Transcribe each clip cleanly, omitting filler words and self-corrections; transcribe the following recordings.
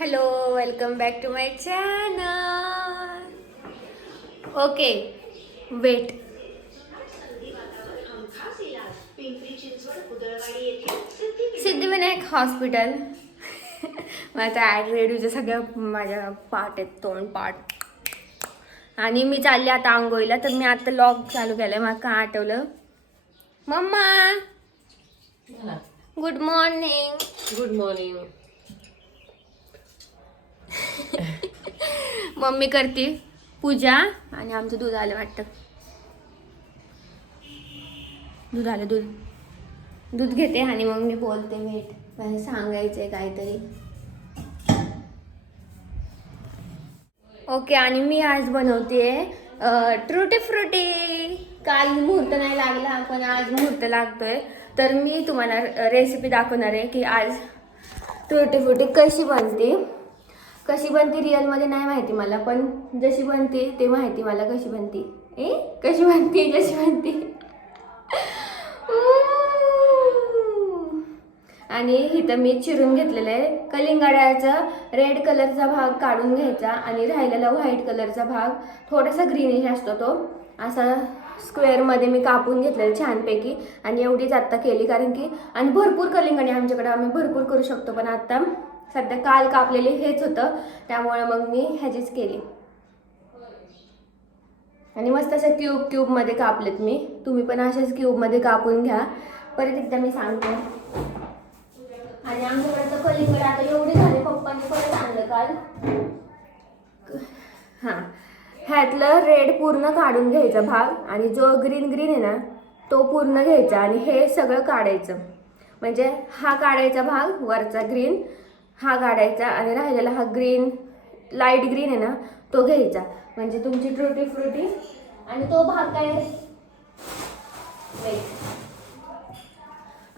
Hello, welcome back to my channel. Okay, wait. Siddhivinayak hospital. माझ्या ॲड रेडिओच्या सगळ्या माझ्या पार्ट आहेत, तोंड पार्ट. आणि मी चालले आता आंघोळीला. तर मी आता लॉग चालू केलं. मला काय आठवलं, mama good morning. Good morning. Mummy करते पूजा आणि आमचं दूध आलं वाटतं. दूध आलं, दूध घेते आणि मग मी बोलते. वेट, मला सांगायचंय काहीतरी. ओके, आणि मी आज बनवते ट्रुटी फ्रुटी. काल मुहूर्त नाही लागला, पण आज मुहूर्त लागतोय. तर मी तुम्हाला रेसिपी दाखवणार आहे की आज ट्रुटी फ्रुटी कशी बनते रिअलमध्ये नाही माहिती मला, पण जशी बनते ते माहिती मला. कशी बनते जशी बनते. आणि इथं मी चिरून घेतलेलं आहे कलिंगडाचा रेड कलरचा भाग काढून घ्यायचा आणि राहिलेला व्हाईट कलरचा भाग थोडासा ग्रीनिश असतो, तो असा स्क्वेअरमध्ये मी कापून घेतलेलं छानपैकी. आणि एवढीच आत्ता केली कारण की, आणि भरपूर कलिंगड आहे आमच्याकडे, आम्ही भरपूर करू शकतो, पण आता सध्या काल कापलेले हेच होतं, त्यामुळे मग मी ह्याचीच केली. आणि मस्त असं क्यूबमध्ये कापलेत मी. तुम्ही पण असेच क्यूबमध्ये कापून घ्या. परत एकदा मी सांगते. आणि आमच्याकडे तर कलिंगड आता एवढे झाले, पप्पांनी परत आणलं काल. हां, ह्यातलं रेड पूर्ण काढून घ्यायचा भाग आणि जो ग्रीन आहे ना तो पूर्ण घ्यायचा आणि हे सगळं काढायचं. म्हणजे हा काढायचा भाग वरचा ग्रीन, हा काढायचा आणि राहिलेला हा ग्रीन लाईट ग्रीन आहे ना तो घ्यायचा. म्हणजे तुमची ट्रुटी फ्रुटी. आणि तो भाग काय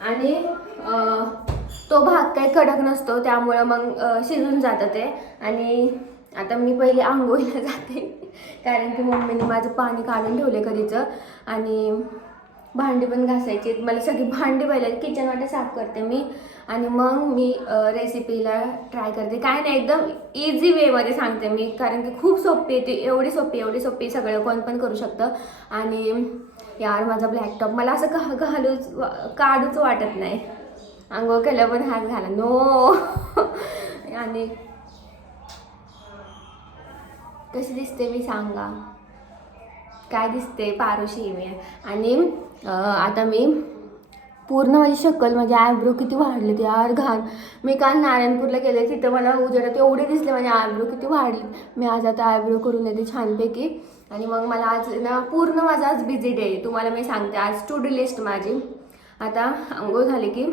आणि तो भाग काही कडक नसतो, त्यामुळं मग शिजून जातं ते. आणि आता मी पहिले आंघोळीला जाते कारण की मम्मीने माझं पाणी काढून ठेवले कधीचं. आणि भांडी पण घासायची, मला सगळी भांडी पहिले किचन वाटे साफ करते मी आणि मग मी रेसिपीला ट्राय करते. काय नाही, एकदम इझी वेमध्ये सांगते मी कारण की खूप सोपी आहे ती. एवढी सोपी सगळं कोण पण करू शकतं. आणि यार माझा ब्लॅक टॉप मला असं काढूच वाटत नाही. आंघोळ केलं पण हात घाला नो. आणि कशी दिसते मी सांगा, काय दिसते, पारोशी मी. आणि आता मी पूर्ण माझी शक्कल, माझे आयब्रो किती वाढले ते यार घाण. मी काल नारायणपूरला गेले, तिथं मला उजेडात एवढे दिसले माझे आयब्रो किती वाढले. मी आज आता आयब्रो करून येते छानपैकी. आणि मग मला आज ना पूर्ण माझा आज बिझी डे आहे, तुम्हाला मी सांगते. आज टू डू लिस्ट माझी. आता आंघोळ झाली की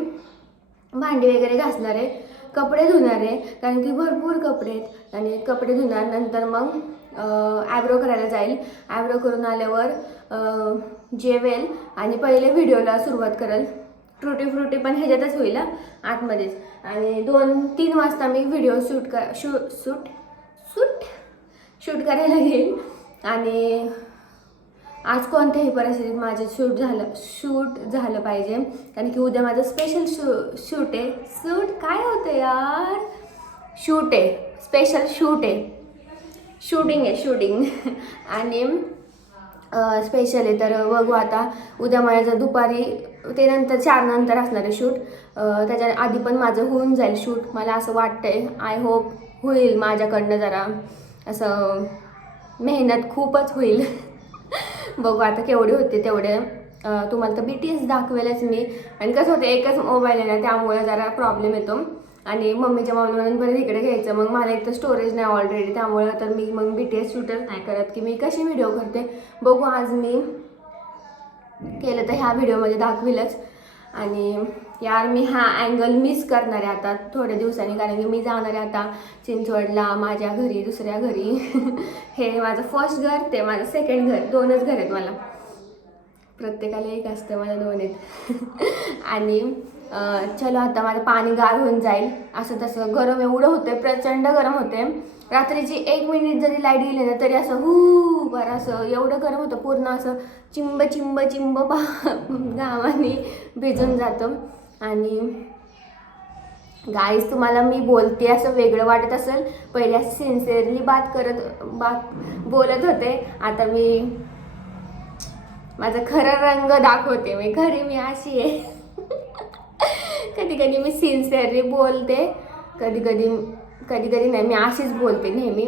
भांडी वगैरे घासणार आहे, कपडे धुणार आहे कारण की भरपूर कपडे आहेत. आणि कपडे धुणार, नंतर मग आयब्रो करायला जाईल. आयब्रो करून आल्यावर जेवेल आणि पहिले व्हिडिओला सुरुवात करेल. ट्रुटी फ्रुटी पण ह्याच्यातच होईल आतमध्येच. आणि 2-3 वाजता मी व्हिडिओ शूट करायला घेईल. आणि आज कोणत्याही परिस्थितीत माझे शूट झालं पाहिजे कारण की उद्या माझं स्पेशल शूट आहे. स्पेशल शूटिंग आणि स्पेशल आहे. तर बघू आता उद्या माझं दुपारी ते नंतर 4 नंतर असणार आहे शूट. त्याच्या आधी पण माझं होऊन जाईल शूट, मला असं वाटतंय. आय होप होईल माझ्याकडनं, जरा असं मेहनत खूपच होईल. बघू आता केवढे होते तेवढे. तुम्हाला तर BTS दाखवेलच मी. आणि कसं होतं, एकच मोबाईल आहे ना, त्यामुळे जरा प्रॉब्लेम येतो. आणि मम्मीच्या मोबाईलवरून परत इकडे घ्यायचं, मग मला एक तर स्टोरेज नाही ऑलरेडी, त्यामुळं तर मी मग BTS शूटच नाही करत की मी कशी व्हिडिओ करते. बघू आज मी केलं तर ह्या व्हिडिओमध्ये दाखविलच. आणि यार मी हा अँगल मिस करणार आहे आता थोड्या दिवसांनी कारण की मी जाणार आहे आता चिंचवडला माझ्या घरी, दुसऱ्या घरी. हे माझं फर्स्ट घर, ते माझं सेकंड घर. 2च घर आहेत मला, प्रत्येकाला एक असतं, मला 2 आहेत. आणि चलो आता माझं पाणी गार होऊन जाईल. असं तसं गरम एवढं होतं, प्रचंड गरम होते. रात्रीची 1 मिनिट जरी लाईट गेली ना तरी असं बरं असं एवढं गरम होतं, पूर्ण असं चिंब गावाने भिजून जातं. आणि गाईज तुम्हाला मी बोलते असं वेगळं वाटत असेल, पहिले असं सिन्सिअरली बोलत होते, आता मी माझा खरा रंग दाखवते. मी अशी आहे. कधी कधी मी सिन्सिअरली बोलते, कधी कधी नाही, मी अशीच बोलते नेहमी.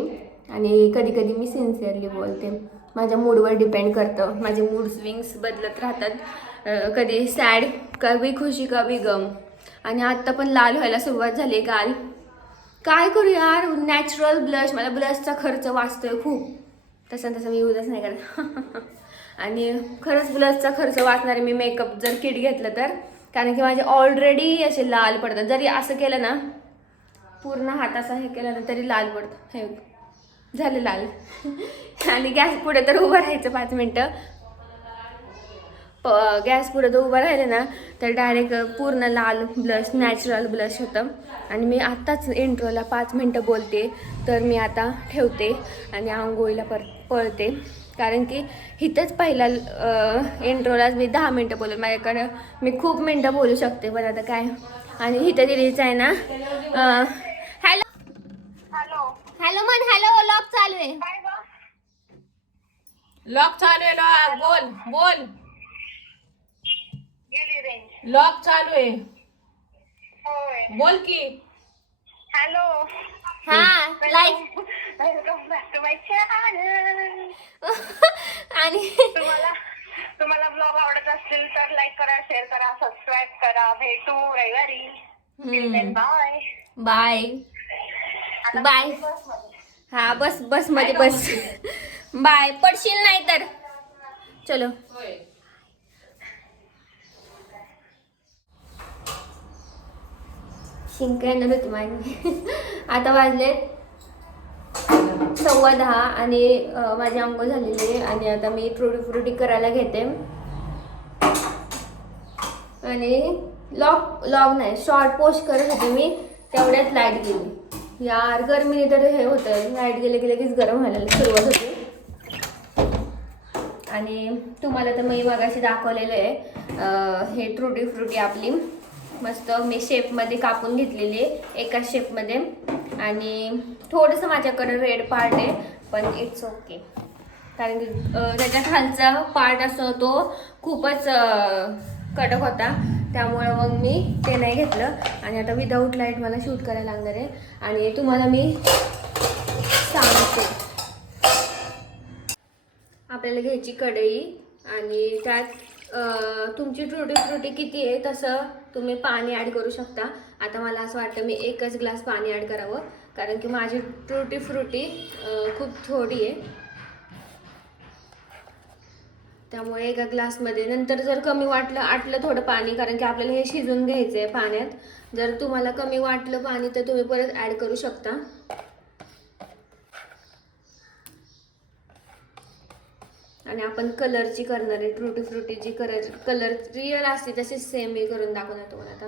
आणि कधी कधी मी सिन्सिअरली बोलते. माझ्या मूडवर डिपेंड करतं, माझे मूड स्विंग्स बदलत राहतात. कधी सॅड, कभी खुशी कभी गम. आणि आत्ता पण लाल व्हायला सुरुवात झाली गाल. काय करू यार, नॅचरल ब्लश, मला ब्लशचा खर्च वाचतोय खूप. तसं मी यूजच नाही करत. आणि खरंच ब्लशचा खर्च वाचणार आहे मी मेकअप जर किट घेतलं तर, कारण की माझे ऑलरेडी असे लाल पडतात. जरी असं केलं ना, पूर्ण हात असा हे केलं ना तरी लाल पडतं. हे झालं लाल. आणि गॅस पुढे तर उभं राहायचं 5 मिनटं. गॅस पुढे तर उभं राहिलं ना तर डायरेक्ट पूर्ण लाल ब्लश, नॅचरल ब्लश होतं. आणि मी आत्ताच इंट्रोला 5 मिनटं बोलते, तर मी आता ठेवते आणि आंघोळीला पळते. कारण की इथंच पहिला इंट्रोलाच मी 10 मिनटं बोलत, माझ्याकडं मी खूप मिनटं बोलू शकते, पण आता काय. आणि इथं दिलीच आहे ना. हॅलो हॅलो मन, हॅलो, लॉक चालू आहे. लॉक चालू आहे. लॉक बोल. लॉक चालू आहे. बोल की. हॅलो. हा like. Welcome back to my channel. आणि तुम्हाला ब्लॉग आवडत असतील तर लाईक करा, शेअर करा, सबस्क्राईब करा. भेटू रविवारी. Bye bye bye. हा बस मध्ये बस. बाय. पडशील नाही तर. चलो. शिंक येणार होती माझी. आता वाजले 10:15 आणि माझी आंघोळ झालेली आहे. आणि आता मी फ्रुटी करायला घेते. आणि लॉग नाही, शॉर्ट पोस्ट करत होते मी, तेवढ्यात लाईट गेली. यार गरमीने तर हे होतं, लाईट गेले की लगेच गरम व्हायला सुरुवात होते. आणि तुम्हाला तर मी मगाशी दाखवलेलं आहे हे फ्रुटी आपली मस्त मी शेपमध्ये कापून घेतलेली आहे, एकाच शेपमध्ये. आणि थोडंसं माझ्याकडे रेड पार्ट आहे, पण इट्स ओके. कारण की त्याच्या खालचा पार्ट असतो तो खूपच कडक होता, त्यामुळं मग मी ते नाही घेतलं. आणि आता विदाऊट लाईट मला शूट करायला लागणार आहे. आणि तुम्हाला मी सांगते, आपल्याला घ्यायची कढई आणि त्यात तुमची फ्रुटी किती आहे तसं तुम्ही पाणी ॲड करू शकता. आता मला असं वाटतं मी 1च ग्लास पाणी ॲड करावं, कारण की माझी फ्रुटी खूप थोडी आहे, त्यामुळे 1 ग्लासमध्ये. नंतर जर कमी आटलं थोडं पाणी, कारण की आपल्याला हे शिजून घ्यायचं आहे पाण्यात. जर तुम्हाला कमी वाटलं पाणी तर तुम्ही परत ॲड करू शकता. आणि आपण कलरची करणार आहे फ्रुटीची. कलर रिअल असते तसेच सेम मी करून दाखवणार तुम्हाला.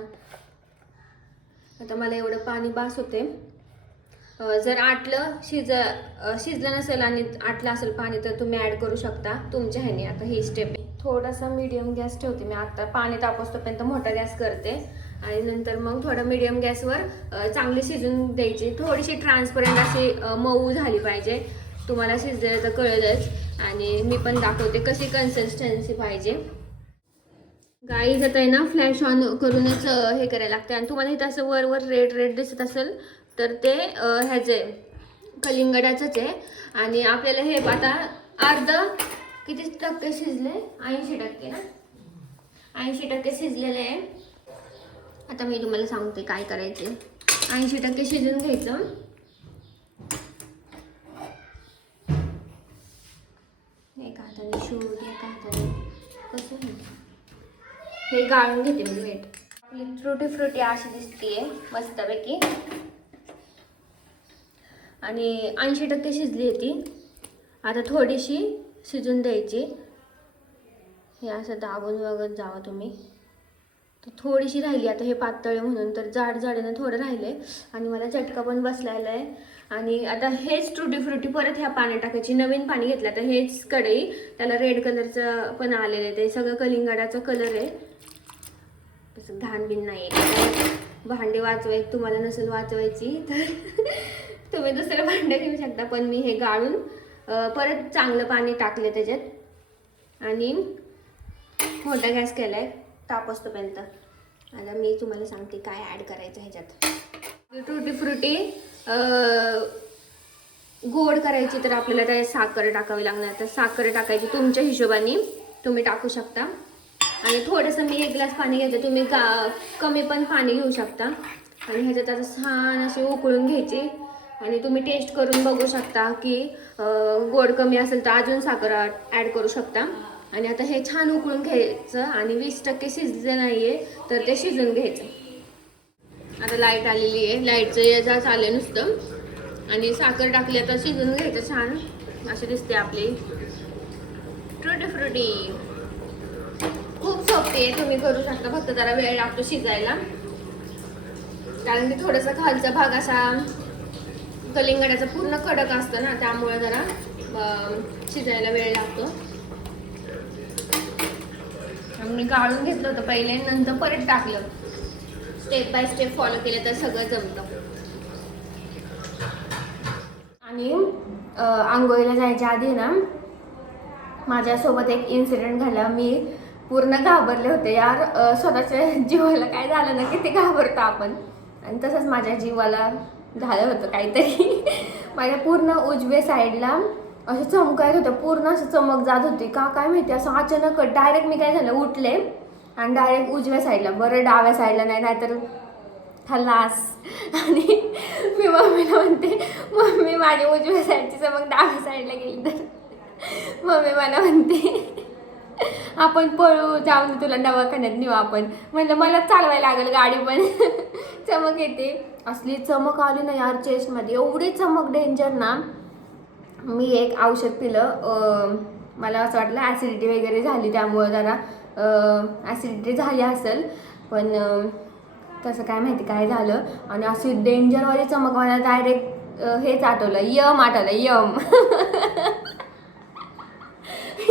आता मला एवढं पाणी बास होते. जर शिजलं नसेल आणि आटलं असेल पाणी तर तुम्ही ॲड करू शकता तुमच्या ह्याने. आता ही स्टेप आहे. थोडासा मीडियम गॅस ठेवते मी. आता पाणी तापसतोपर्यंत मोठा गॅस करते आणि नंतर मग थोडं मीडियम गॅसवर चांगली शिजून द्यायची. थोडीशी ट्रान्सपरंट अशी मऊ झाली पाहिजे. तुम्हाला शिजलेलं तर कळलंच. आणि मी पण दाखवते कशी कन्सिस्टन्सी पाहिजे. गाईज आता आहे ना फ्लॅश ऑन करूनच हे करायला लागते. आणि तुम्हाला इथं असं वर रेड दिसत असेल तर ते ह्याचे कलिंगडाचंच आहे. आणि आपल्याला हे आता किती टक्के शिजले, 80% ना, 80% शिजलेलं आहे. आता मी तुम्हाला सांगते काय करायचे. 80% शिजून घ्यायचं. एका हाताने शूट, एका हाताने कसं हे गाळून घेते मी. वेट, आपली फ्रुटी अशी दिसतीये मस्तपैकी. आणि 80% शिजली होती. आता थोडीशी शिजून द्यायची. हे असं दाबून बघत जावा तुम्ही. तर थोडीशी राहिली आता, हे पातळ म्हणून, तर जाडीनं थोडं राहिले. आणि मला झटका पण बसलेला आहे. आणि आता हेच फ्रुटी परत ह्या पाण्यात टाकायची. नवीन पाणी घेतलं तर हेच कढई, त्याला रेड कलरचं पण आलेलं आहे. ते सगळं कलिंगडाचा कलर आहे, तसं घाण बिन नाही. भांडे तुम्हाला नसेल वाचवायची तर तुम्ही दुसरं भांडं घेऊ शकता, पण मी हे गाळून परत चांगलं पाणी टाकलं त्याच्यात आणि मोठा गॅस केलाय ताप असतोपर्यंत. आता मी तुम्हाला सांगते काय ॲड करायचं ह्याच्यात. टुटी फ्रुटी गोड करायची तर आपल्याला त्याच्यात साखर टाकावी लागणार, तर साखर टाकायची तुमच्या हिशोबाने तुम्ही टाकू शकता. आणि थोडंसं मी 1 ग्लास पाणी घेते, तुम्ही कमी पण पाणी घेऊ शकता. आणि ह्याच्यात आता छान असे उकळून घ्यायचे आणि तुम्ही टेस्ट करून बघू शकता की गोड कमी असेल तर अजून साखर ॲड करू शकता. आणि आता हे छान उकळून घ्यायचं आणि 20% शिजलं नाही आहे तर ते शिजून घ्यायचं. आता लाईट आलेली आहे, लाईटचं याचा चालेल नुसतं आणि साखर टाकली आता शिजून घ्यायचं छान. अशी दिसते आपली टुटी फ्रुटी. खूप सोपी आहे, तुम्ही करू शकता, फक्त जरा वेळ लागतो शिजायला कारण की थोडंसं खालचा भाग असा कलिंगडाचा पूर्ण कडक असतं ना, त्यामुळे जरा शिजायला वेळ लागतो. मी गाळून घेतलं होतं पहिले, नंतर परत टाकलं. स्टेप बाय स्टेप फॉलो केलं तर सगळं जमतं. आणि आंघोळीला जायच्या आधी ना माझ्यासोबत एक इन्सिडेंट झाला. मी पूर्ण घाबरले होते यार, स्वतःच्या जीवाला काय झालं ना किती घाबरतो आपण, आणि तसंच माझ्या जीवाला झालं होतं काहीतरी. माझ्या पूर्ण उजव्या साईडला असं चमकायत होतं, पूर्ण असं चमक जात होती का काय माहिती. असं अचानक डायरेक्ट मी काय झालं उठले आणि डायरेक्ट उजव्या साईडला, बरं डाव्या साईडला नाही, नाहीतर खल्लास. आणि मी मम्मीला म्हणते, मम्मी माझी उजव्या साईडची चमक डाव्या साईडला गेली तर मम्मी मला म्हणते आपण पळू जाऊन तुला दवाखान्यात नेऊ आपण. म्हणलं मला चालवायला लागेल गाडी पण चमक येते. असली चमक आली ना यार चेस्टमध्ये, एवढी चमक डेंजर ना. मी एक औषध पिलं, मला असं वाटलं ॲसिडिटी वगैरे झाली त्यामुळं जरा ॲसिडिटी झाली असेल, पण तसं काय माहिती काय झालं. आणि अशी डेंजरवाली चमक मला डायरेक्ट हेच आठवलं, यम आठवलं, यम.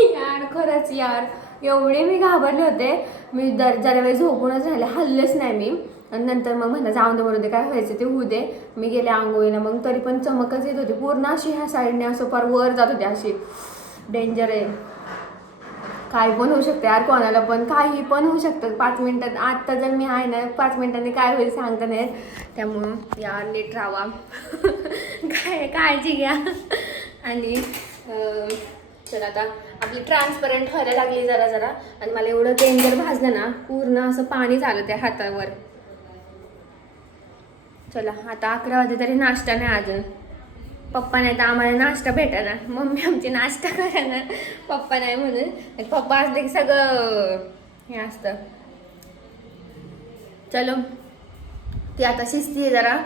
यार खरंच यार एवढे मी घाबरले होते. मी जरा वेळ झोपूनच राहिले, हल्लेच नाही मी. आणि नंतर मग म्हणलं जाऊन दे, बरोबर काय व्हायचं ते होऊ दे. मी गेले आंघोळीला, मग तरी पण चमकच येत होती पूर्ण अशी ह्या साईडने असं फार वर जात होते. अशी डेंजर आहे, काय पण होऊ शकतं यार, कोणाला पण काही पण होऊ शकतं 5 मिनिटात. आत्ता जर मी आहे ना 5 मिनिटांनी काय होईल सांगता नाही, त्यामुळं यार नीट राहावा काय काळजी घ्या. आणि चला आता आपली ट्रान्सपरंट व्हायला लागली जरा जरा. आणि मला एवढं डेंजर भाजलं ना, पूर्ण असं पाणी झालं त्या हातावर. चला आता 11 वाजले तरी नाश्ता नाही अजून. पप्पा नाही तर आम्हाला नाश्ता भेटणार, मम्मी आमची नाश्ता करणार, पप्पा नाही म्हणून. पप्पा असले की सगळं हे असतं. चलो ती आता शिजते जरा,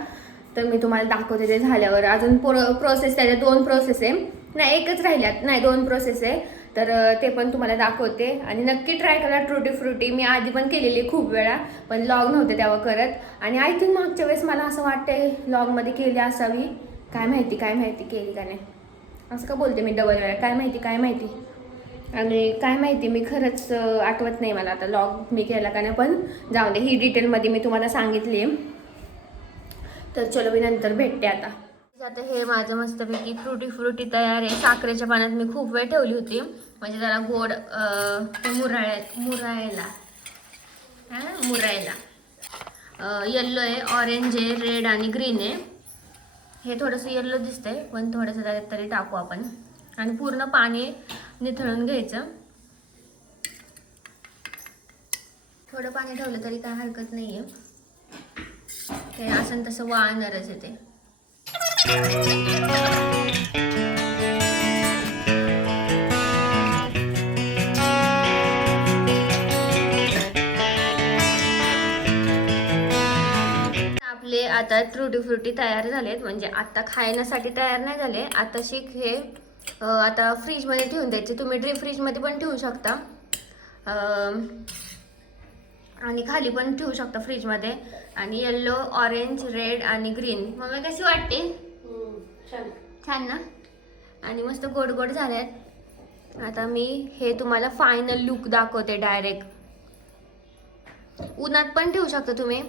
तर मी तुम्हाला दाखवते ते झाल्यावर. अजून प्रोसेस त्याच्या 2 प्रोसेस आहे, नाही एकच राहिल्यात, नाही 2 प्रोसेस आहे, तर ते पण तुम्हाला दाखवते. आणि नक्की ट्राय करा टुटी फ्रुटी. मी आधी पण केलेली खूप वेळा, पण लॉग नव्हते तेव्हा करत. आणि आय थिंक मागच्या वेळेस मला असं वाटतंय लॉगमध्ये केली असावी, काय माहिती केली का नाही. असं का बोलते मी डबल वेळा, काय माहिती. आणि काय माहिती मी खरंच आठवत नाही मला आता लॉग मी केला का नाही, पण जाऊ दे, ही डिटेलमध्ये मी तुम्हाला सांगितली. तर चलो मी नंतर भेटते आता. आता हे माझं मस्तपैकी टुटी फ्रुटी तयार आहे. साखरेच्या पाण्यात मी खूप वेळ ठेवली होती, म्हणजे जरा गोड मुरायला. येल्लो आहे, ऑरेंज आहे, रेड आणि ग्रीन आहे. हे थोडंसं येल्लो दिसतंय, पण थोडंसं त्याच्यात तरी टाकू आपण. आणि पूर्ण पाणी निथळून घ्यायचं. थोडं पाणी ठेवलं तरी काय हरकत नाही आहे, ते असं तसं वाळणारच आहे ते. आपले आता टुटी फ्रुटी तयार झालेत, म्हणजे आता खाण्यासाठी तयार नाही झाले. आता हे आता फ्रीजमध्ये ठेवून द्यायचे. तुम्ही डीप फ्रीजमध्ये पण ठेवू शकता आणि खाली पण ठेवू शकता फ्रीजमध्ये. आणि येल्लो, ऑरेंज, रेड आणि ग्रीन. मम्मी कशी वाटते? छान ना. आणि मस्त गोड गोड झाल्यात. आता मी हे तुम्हाला फायनल लुक दाखवते डायरेक्ट. उन्हात पण ठेवू शकता तुम्ही,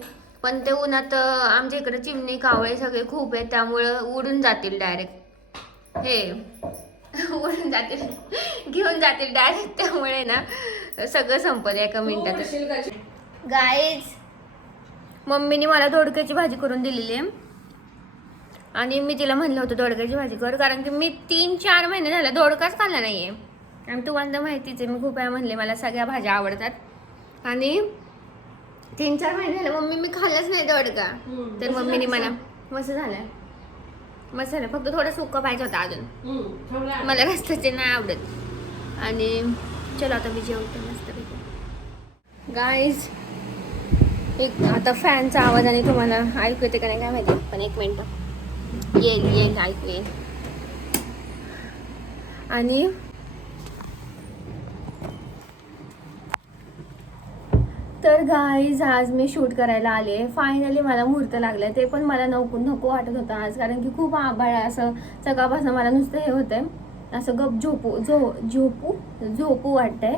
पण ते उन्हात आमच्या इकडे चिमणी कावळे सगळे खूप आहेत, त्यामुळं उडून जातील डायरेक्ट. हे उडून जातील, घेऊन जातील डायरेक्ट. त्यामुळे ना सगळं संपलं एका मिनिटात. गाईज, मम्मीने मला दोडक्याची भाजी करून दिलेली आहे आणि मी तिला म्हणलं होतं दोडक्याची भाजी कर, कारण की मी 3-4 महिने झाले दोडकाच खाल्ला नाहीये. आणि तुम्हाला तर माहितीच आहे, मी खूप वेळा म्हणले मला सगळ्या भाज्या आवडतात, आणि 3-4 महिने झाले मम्मी मी खाल्लंच नाही दोडका. तर मम्मीने मला मस्त झालं, मस्त झालं, फक्त थोडं सुक्का पाहिजे होता अजून, मला रस्त्याचे नाही आवडत. आणि चलो आता मी जेवते मस्त गाईज. एक आता फॅनचा आवाज आणि तुम्हाला ऐकू येते का नाही काय माहिती, पण 1 मिनिट, येईल ऐकू येईल. आणि तर गाईज आज मी शूट करायला आले. फायनली मला मुहूर्त लागलं, ते पण मला नको वाटत होतं आज, कारण की खूप आभाळ आहे. असं सकाळपासून मला नुसतं हे होतंय, असं गप झोपू वाटतंय.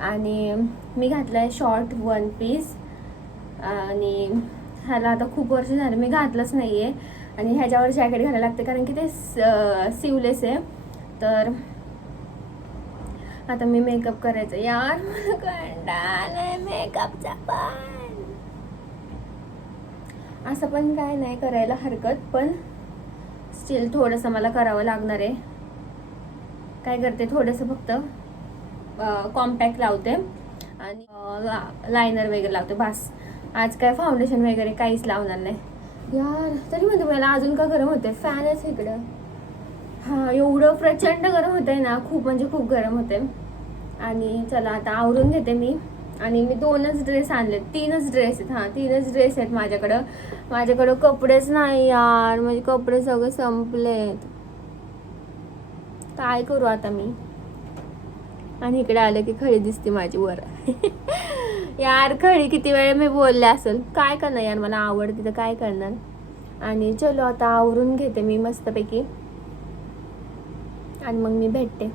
आणि मी घातलाय शॉर्ट 1 पीस, आणि ह्याला आता खूप वर्ष झालं मी घातलंच नाही आहे. आणि ह्याच्यावर जॅकेट घालायला लागते कारण की ते सिवलेस आहे. तर आता मी मेकअप करायचं. यार मला कंटाळा आलाय मेकअपचा, पण असं पण काय नाही करायला हरकत, पण स्टील थोडंसं मला करावं लागणार आहे. काय करते, थोडंसं फक्त कॉम्पॅक्ट लावते आणि लायनर वगैरे लावते, बस. आज काय फाउंडेशन वगैरे काहीच लावणार नाही. यार तरी म्हणते मला अजून का गरम होते, फॅनच इकडं. हा, एवढं प्रचंड गरम होतंय ना, खूप म्हणजे खूप गरम होते. आणि चला आता आवरून घेते मी. आणि मी 2च ड्रेस आणले, 3च ड्रेस आहेत. हां, 3च ड्रेस आहेत माझ्याकडं कपडेच नाही यार, म्हणजे कपडे सगळे संपलेत. काय करू आता मी. आणि इकडे आलं की खळी दिसते माझी वर. यार खळी किती वेळ मी बोलले असेल, काय करणार यार, मला आवडते तर काय करणार. आणि चलो आता आवरून घेते मी मस्तपैकी, आणि मग मी भेटते.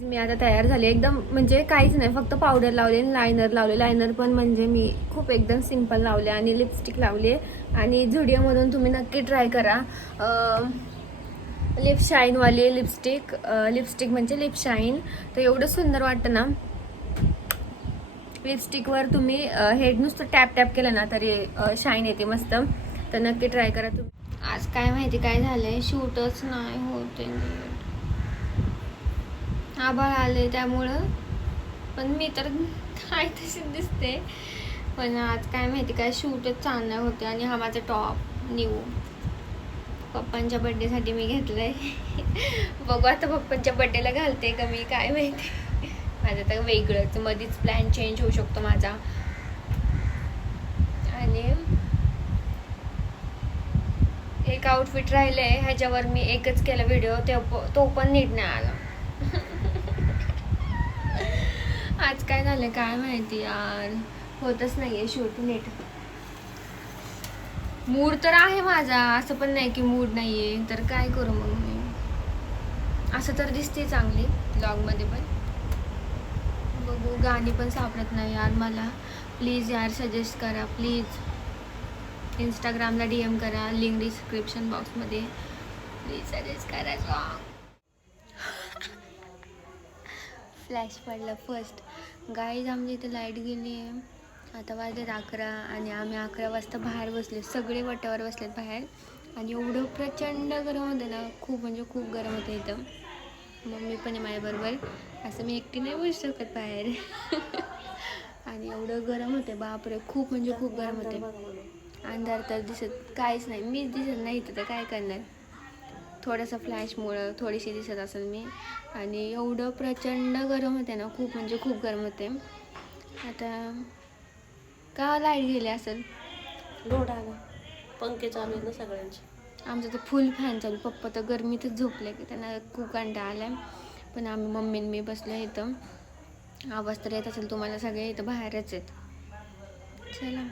मी आता तयार झाले एकदम, म्हणजे काहीच नाही, फक्त पावडर लावले, लायनर लावले. लायनर पण म्हणजे मी खूप एकदम सिंपल लावले, आणि लिपस्टिक लावली. आणि झुडिओमधून तुम्ही नक्की ट्राय करा लिप शाईनवाली लिपस्टिक म्हणजे लिप शाईन. तर एवढं सुंदर वाटतं ना लिपस्टिकवर. तुम्ही हेड नुसतं टॅप केलं ना तरी शाईन येते मस्त. तर नक्की ट्राय करा तुम्ही. आज काय माहिती काय झालंय, शूटच नाही होते, आभाळ आले त्यामुळं. पण मी तर काय तशी दिसते, पण आज काय माहिती काय शूटच चांगलं होते. आणि हा माझा टॉप न्यू पप्पांच्या बड्डेसाठी मी घेतलाय. बघू आता पप्पांच्या बड्डेला घालते का मी, काय माहिती. माझं तर वेगळंच, मध्येच प्लॅन चेंज होऊ शकतो माझा. आणि एक आउटफिट राहिलंय, ह्याच्यावर मी एकच केला व्हिडिओ, तो पण नीट नाही आला. आज काय झालं काय माहिती यार, होतच नाहीये शूट नीट. मूड तर आहे माझा, असं पण नाही की मूड नाहीये, तर काय करू मग मी. असं तर दिसते चांगली ब्लॉगमध्ये, पण बघू. गाणी पण सापडत नाही यार मला. प्लीज यार सजेस्ट करा प्लीज. इंस्टाग्रामला DM करा, लिंक डिस्क्रिप्शन बॉक्समध्ये. प्लीज सजेस्ट करा सॉन्ग. फ्लॅश पडला फर्स्ट. गाईज आमच्या इथे लाईट गेली आहे. आता वाजलेत 11, आणि आम्ही 11 वाजता बाहेर बसले, सगळे वट्यावर बसलेत बाहेर. आणि एवढं प्रचंड गरम होतं ना, खूप म्हणजे खूप गरम होतं इथं. मम्मी पण आहे माझ्याबरोबर, असं मी एकटी नाही बसू शकत बाहेर. आणि एवढं गरम होते बापरे, खूप म्हणजे खूप गरम होते. अंधार तर दिसत काहीच नाही, मीच दिसत नाही इथं, तर काय करणार. थोडंसं फ्लॅशमुळं थोडीशी दिसत असेल मी. आणि एवढं प्रचंड गरम होते ना, खूप म्हणजे खूप गरम होते. आता का लाईट गेली असेल, लोड आला, पंखे चालू आहेत ना सगळ्यांचे. आमचं तर फुल फॅन चालू. पप्पा तर गरमीतच झोपले की त्यांना खूप कंटाळा आलाय. पण आम्ही मम्मी मी बसलो इथं. आवाज तर येत असेल तुम्हाला, सगळे इथं बाहेरच आहेत. चला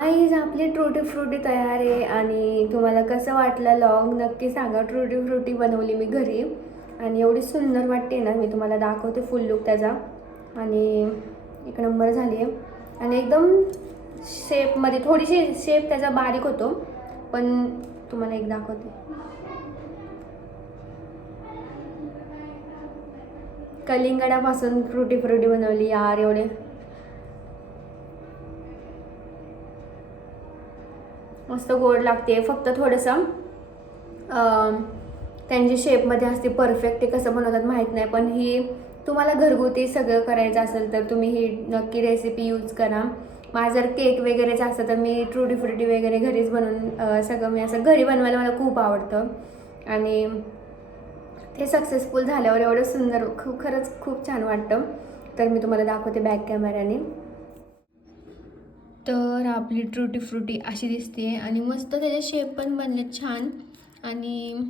आईज, आपली ट्रुटी फ्रुटी तयार आहे. आणि तुम्हाला कसं वाटलं लॉग नक्की सांगा. ट्रुटी फ्रुटी बनवली मी घरी, आणि एवढी सुंदर वाटते ना, मी तुम्हाला दाखवते फुल लुक त्याचा. आणि एक नंबर झाली आहे. आणि एकदम शेपमध्ये थोडीशी शेप त्याचा बारीक होतो, पण तुम्हाला एक दाखवते. कलिंगडापासून फ्रुटी फ्रुटी बनवली यार, एवढे मस्त गोड लागते. फक्त थोडंसं त्यांची शेपमध्ये असते परफेक्ट, ते कसं बनवतात माहीत नाही. पण ही तुम्हाला घरगुती सगळं करायचं असेल तर तुम्ही ही नक्की रेसिपी यूज करा. माझं जर केक वगैरेच असतं तर मी ट्रुटी फ्रुटी वगैरे घरीच बनवून सगळं मी असं घरी बनवायला मला खूप आवडतं. आणि ते सक्सेसफुल झाल्यावर एवढं सुंदर, खरंच खूप छान वाटतं. तर मी तुम्हाला दाखवते बॅक कॅमेऱ्याने. तर आपली ट्रुटी फ्रुटी अशी दिसते आणि मस्त त्याचे शेप पण बनले छान. आणि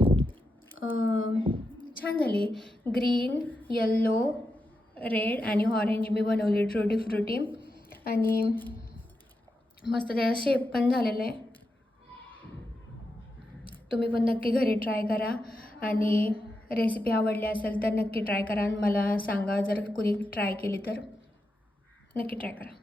छान झाली. ग्रीन, येल्लो, रेड आणि ऑरेंज मी बनवली ट्रुटी फ्रुटी. आणि मस्त त्याचा शेप पण झालेला आहे. तुम्ही पण नक्की घरी ट्राय करा. आणि रेसिपी आवडली असेल तर नक्की ट्राय करा आणि मला सांगा, जर कुणी ट्राय केली तर नक्की ट्राय करा.